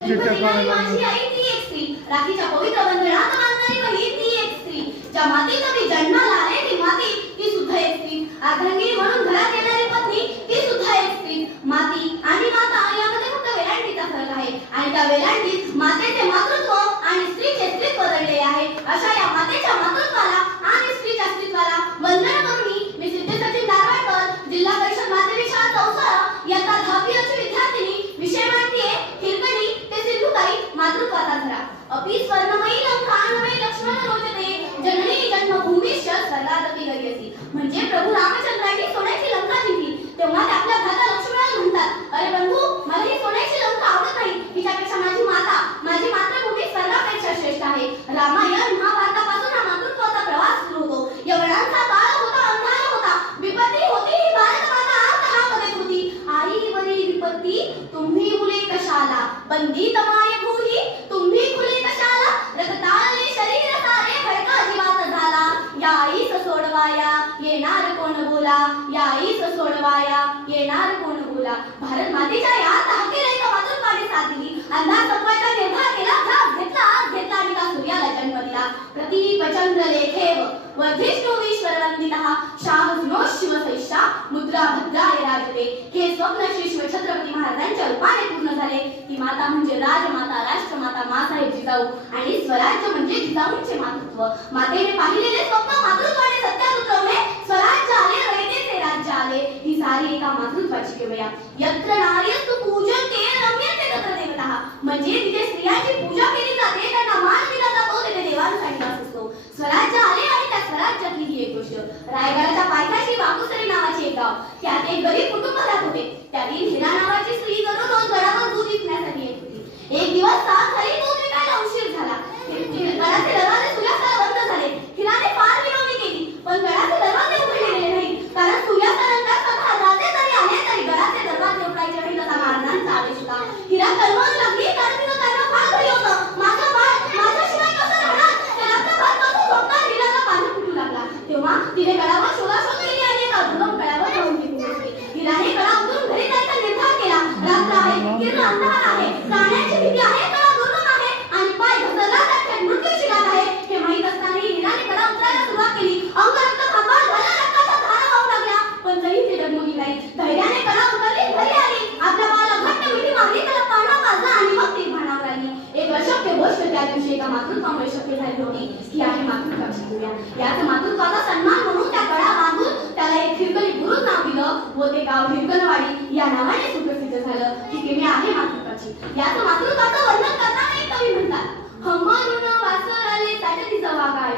माझी आई ती एक स्त्री, राखीच्या पवित्र बंधनात बांधणारी बहीण ती एक स्त्री, ज्या मातीत मी जन्माला आले ती माती ती सुद्धा एक स्त्री, अर्धांगिनी म्हणून घरात येणारी पत्नी ती सुद्धा एक स्त्री. माती आणि माता यामध्ये फक्त वेलांटीचा फरक आहे आणि त्या वेलांटीत मातेचे मातृत्व आणि स्त्रीचे स्त्रीत्व दडलेले आहे. अशा या मातेच्या मातृत्वाला आणि स्त्रीच्या अस्तित्वाला वंदन करून मी सिद्ध सचिन दारवाडकर, जिल्हा परिषद माध्यमिक शाळा चौसाळा इयत्ता 10वी ची विद्यार्थिनी, विषय मांडतीये हिरकणी ते सिंधुताई मातृत्वाचा धरा. अपि स्वर्णमयी लंकानमयी लक्ष्मण रोचते जननी जन्मभूमीश्च स्वर्गादपि गरीयसी. म्हणजे प्रभू रामचंद्रांनी सोन्याची लंका जिंकली तेव्हा ते आपल्या भ्राता लक्ष्मणाला म्हणतात, अरे बंधू, मला ही सोन्याची लंका आवडत नाही, हिच्यापेक्षा माझी माता, माझी मातृभूमी स्वर्गापेक्षा श्रेष्ठ आहे. रामायण महाभारतापासून हा मातृत्वाचा प्रवास सुरू होतो. यवनांचा काळ होता, अंधार होता, विपत्ती होती, ही भारत माता आर्तहामध्ये होती. आई वरी विपत्ती तुम्ही मुले कशाला, बंदी तमाय भूही तुम्ही खुले कशाला, रक्ताळे शरीर सारे भडका जीवात झाला. या आईस सोडवाया येणार कोण बोला, या आईस सोडवाया येणार कोण बोला. भारत मातेच्या या हाकेला मातृत्वाने साथ दिली. अंधार संपाचा निर्धार केला, घास घेतला, आत घेतला आणि का सूर्याला जन्म दिला. प्रतीपचंद्र लेखेव वर्धिष्णु ईश्वरवंदितः शाहनो शिवसैषा मुद्रा भद्राय राजते. हे स्वप्न श्री छत्रपती महाराजांच्या रूपाने पूर्ण झाले. ती माता म्हणजे राजमाता, राष्ट्रमाता, मासाहेब जिजाऊ आणि स्वराज्य म्हणजे जिजाऊंचे मातृत्व. मातेने पाहिलेले स्वप्न मातृत्वाने सत्यात उतरवले. स्वराज्य आले, रयतेचे राज्य आले. ही सारी एका मातृत्वाची किमया. यत्र नार्यस्तु पूजन्ते रम्यते तत्र देवताः. म्हणजे जिथे स्त्रियांची पूजा केली जाते, त्यांना मान दिला जातो, तिथे देवांसाठी वास असतो. स्वराज्य आले आणि त्या स्वराज्यातली ही एक गोष्ट. रायगडाच्या पायथ्याशी वाकुसरी नावाचे एक गाव, त्यात एक गरीब कुटुंब राहत होते. त्यातील हिरा नावाची स्त्री दररोज गडावर दूध विकण्यासाठी येत होती. एक दिवस सात झाली, दूध विकायला उशीर झाला. गडाचे दरवाजे सूर्यास्ताला बंद झाले. हिराने फार विनवणी केली, पण गडाचे दरवाजे उघडलेले नाही, कारण सूर्यास्तानंतर स्वतः राजे जरी आले तरी गडाचे दरवाजे उघडायचे नाहीत असा महाराजांचा आदेश होता. हिरा कळवळू लागली, कारण तिनं त्यांना फार घरी होतं. माझं बाळ माझ्याशिवाय कसं राहणार, त्याला भर कसं झोपणार, हिराला पाणी फुटू लागला. तेव्हा तिने गडावर शोधाशोध केली आणि एका दुर्गम गडावर जाऊन पोहोचली. हिराने गडा उतरून घरी जायचा निर्धार केला. रात्र आहे, किरण अंधार आहे, प्राण्याची भीती आहे, गडा दुर्गम आहे आणि पाय घसरला तर मृत्यूची गाठ आहे. हे माहीत असतानाही हिराने गडा उतरायला सुरुवात केली. अंग रक्त थांबा झाला, रक्ताच्या धारा वाहू लागल्या, पण तरी ती डगमगली नाही. धैर्याने गडा उतरली, घरी आली, आपल्या बाळाला घट्ट मिठी मारली, त्याला पाळणा बांधला आणि मग ती भानावर आली. एक अशक्य गोष्ट त्या दिवशी एका मातृत्वामुळे शक्य झाली होती. ही आहे मातृत्वाची किमया. याच मातृत्वाचा सन्मान म्हणून त्या गडा बांधून त्याला एक हिरकणी बुरुज नाव दिलं व ते गाव हिरकणवाडी या नावाने सुप्रसिद्ध झालं. ही किमया आहे मातृत्वाची. याच मातृत्वाचं वर्णन करताना एक कवी म्हणतात, हंबरून वासर आले त्याच्याती जवा गाय,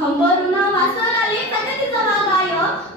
हंबरून वासर आले त्याच्याती जवा गाय,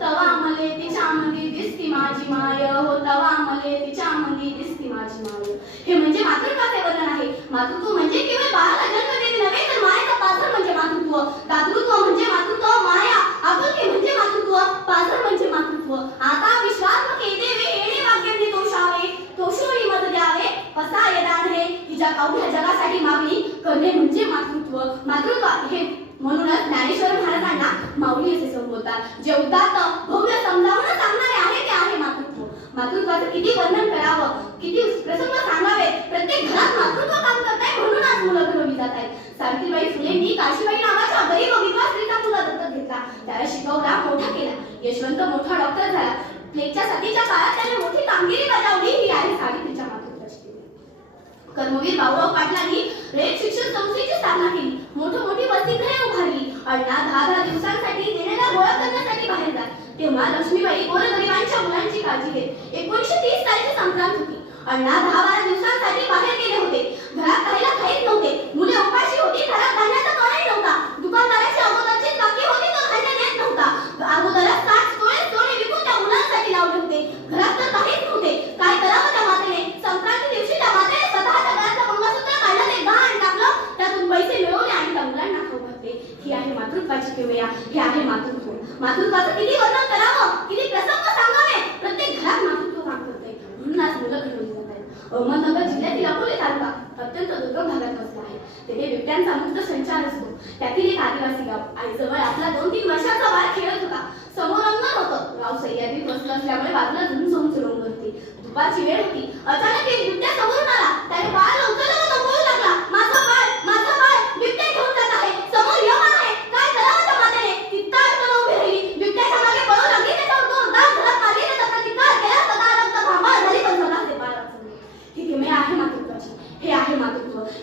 तवा मले तिच्यामध्ये दिसती माझी माय, हो तवा मले तिच्यामध्ये दिसती माझी माय. हे म्हणजे मातृत्वाचे वर्णन आहे. मातृत्व म्हणजे केवळ बाळाला जन्म देणे नव्हे, तर मायेचं पाझर म्हणजे मातृत्व. दातृत्व म्हणजे मातृत्व, माया आपुलकी म्हणजे मातृत्व, पाझर म्हणजे मातृत्व. आता विश्वास केदेवे येणे वाक्यांनी तोषावे, तोषोनी मत द्यावे असा यदान हे. तिच्या अवघ्या जगासाठी मागणी करणे म्हणजे मातृत्व. मातृत्व हे म्हणूनच ज्ञानेश्वर महाराजांना माऊली असे संबोधतात. जे उदात्त भव्य समजावून सांगणारे आहे ते आहे मातृत्व. मातृत्वाचं किती वर्णन करावं, किती प्रसंग सांगावे. प्रत्येक घरात मातृत्व काम करताय म्हणून आज मुलं घडवली जात आहेत. सावित्रीबाई फुलेंनी काशीबाई नावाच्या गरीब विधवा स्त्रीचा मुलगा दत्तक घेतला, त्याला शिकवला, मोठा केला. यशवंत मोठा डॉक्टर झाला. प्लेगच्या साथीच्या काळात त्याने मोठी कामगिरी बजावली. ही आहे सावित्रीच्या मातृत्वाची किमया. कर्मवीर बाबूराव पाटलांनी रयत शिक्षण संस्थेची स्थापना केली. मोठी वसतिगृहे उभारली. अण्णा 10 दिवसांसाठी देण्याला गोळा करण्यासाठी बाहेर जात. तेव्हा लक्ष्मीबाई गोरगरिबांच्या मुलांची काळजी घेत. 1930 सालची संक्रांत होती. अण्णा 10-12 दिवसांसाठी बाहेर गेले होते. घरात खायला काहीच नव्हते. मुले उपाशी होती. घरात धान्याचा कणही नव्हता. दुकानदाराची अगोदरची बाकी होती, तो धान्य देत नव्हता. अगोदरच 60 तोळे सोने विकून त्या मुलांसाठी लावले होते. घरात तर काहीच नव्हते. काय करावं त्या मातेने? संक्रांती दिवशी त्या मातेने स्वतःच्या गळ्यातलं मंगळसूत्र काढलं, ते गहाण टाकलं, त्यातून पैसे मिळवले आणि त्या मुलांना खाऊ घातले. ही आहे मातृत्वाची किमया. हे आहे मातृत्व. मातृत्वाचं किती वर्णन करावं, किती प्रसंग सांगावे. प्रत्येक घरात मातृत्व काम करते म्हणून आज मुलं घडवली जात आहेत. अहमदनगर जिल्ह्यातील अकोले तालुका अत्यंत दुर्गम भागात वसला आहे. तेथे बिबट्यांचा मुक्त संचार असतो. त्यातील एक आदिवासी गाव. आईजवळ आपला 2-3 वर्षाचा बाळ खेळत होता. समोर अंगण होतं. गाव सह्याद्रीत वसलं असल्यामुळे बाजूला झुंज होती. दुपारची वेळ होती. अचानक एक बिबट्या समोरून आला. त्याने बाळाला उचललं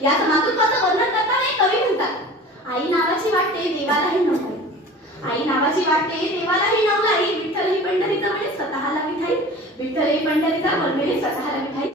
याचं मातृत्वाचं वर्णन करताना एक कवी म्हणतात, आई नावाची वाटते देवालाही नवलाई. आई नावाची वाटते देवालाही नवलाई. विठ्ठल ही पंढरीचा म्हणे स्वतःला विठाई. विठ्ठल ही पंढरीचा म्हणे स्वतःला विठाई.